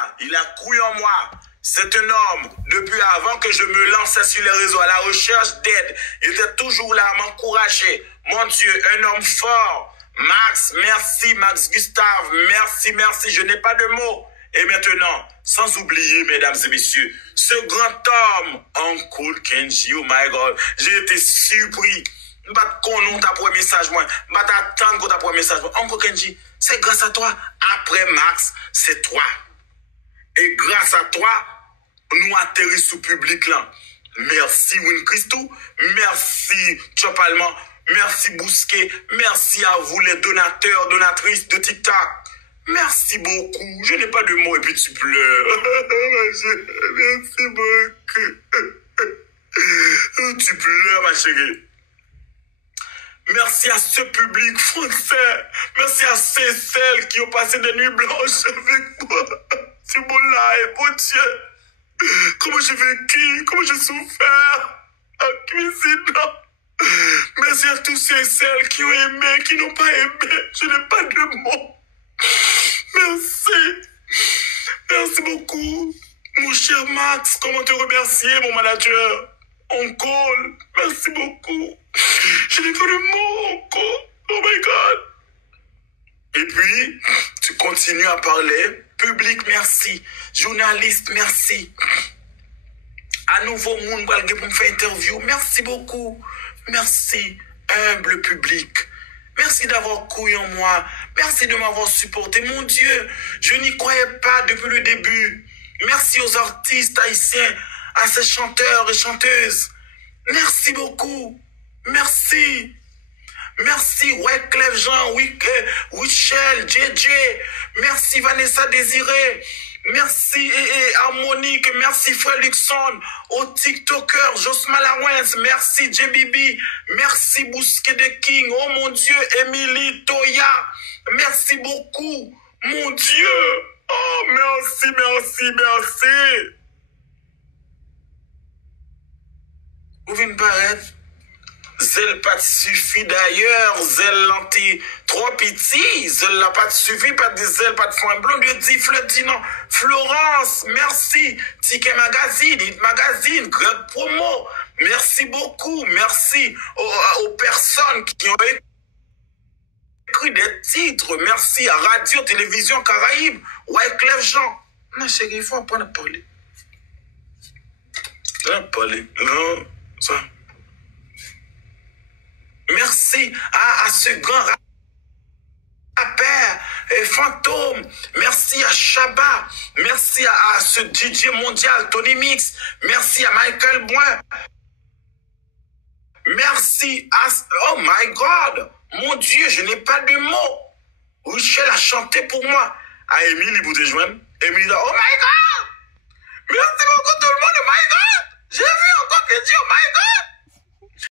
moi, il a couillé en moi. C'est un homme, depuis avant que je me lançais sur les réseaux à la recherche d'aide, il était toujours là à m'encourager. Mon Dieu, un homme fort. Max, merci, Max Gustave, merci, je n'ai pas de mots. Et maintenant, sans oublier, mesdames et messieurs, ce grand homme, Uncle Kenji, oh my God, j'ai été surpris. Je ne vais pas connaître ta premier message, moi. Je ne vais pas t'attendre ta premier message. Uncle Kenji, c'est grâce à toi. Après Max, c'est toi. Et grâce à toi, nous atterrissons sous public là. Merci Win Christou, merci Chop Allemand, merci Bousquet, merci à vous les donateurs, donatrices de TikTok. Merci beaucoup. Je n'ai pas de mots et puis tu pleures. Merci beaucoup. Tu pleures ma chérie. Merci à ce public français. Merci à celles qui ont passé des nuits blanches avec moi. C'est mon live, mon Dieu. Comment j'ai vécu, comment j'ai souffert en cuisinant. Merci à tous ceux et celles qui ont aimé, qui n'ont pas aimé. Je n'ai pas de mots. Merci. Merci beaucoup. Mon cher Max, comment te remercier, mon manager. Uncle, merci beaucoup. Je n'ai pas de mots, Uncle. Oh my God. Et puis, tu continues à parler. Public, merci. Journaliste, merci. À nouveau, moun pour me faire interview. Merci beaucoup. Merci, humble public. Merci d'avoir couillé en moi. Merci de m'avoir supporté. Mon Dieu, je n'y croyais pas depuis le début. Merci aux artistes haïtiens, à ces chanteurs et chanteuses. Merci beaucoup. Merci. Merci Wyclef Jean, Wichel, JJ. Merci Vanessa Désiré. Merci Harmonique. Merci Frère Luxon. Au TikToker, Josma Lawens. Merci JBB. Merci Bousquet de King. Oh mon Dieu, Emily Toya. Merci beaucoup. Mon Dieu. Oh, merci. Vous venez paraître? Zèle pas suffit d'ailleurs, zèle l'anti trop petit, zèle n'a pas suffi, pas de zèle, pas de foin blond, Dieu dit, non. Florence, merci, Ticket Magazine, Hit Magazine, grande promo, merci beaucoup, merci aux personnes qui ont écrit des titres, merci à Radio, Télévision Caraïbes, Wyclef Jean. Ma chérie, il faut apprendre à parler. Non, ça. Merci à ce grand rappeur, Fantôme. Merci à Shabba. Merci à ce DJ mondial, Tony Mix. Merci à Michael Boin. Merci à... Oh my God. Mon Dieu, je n'ai pas de mots. Michel a chanté pour moi. À Émilie, vous te joindre. Émilie, oh my God.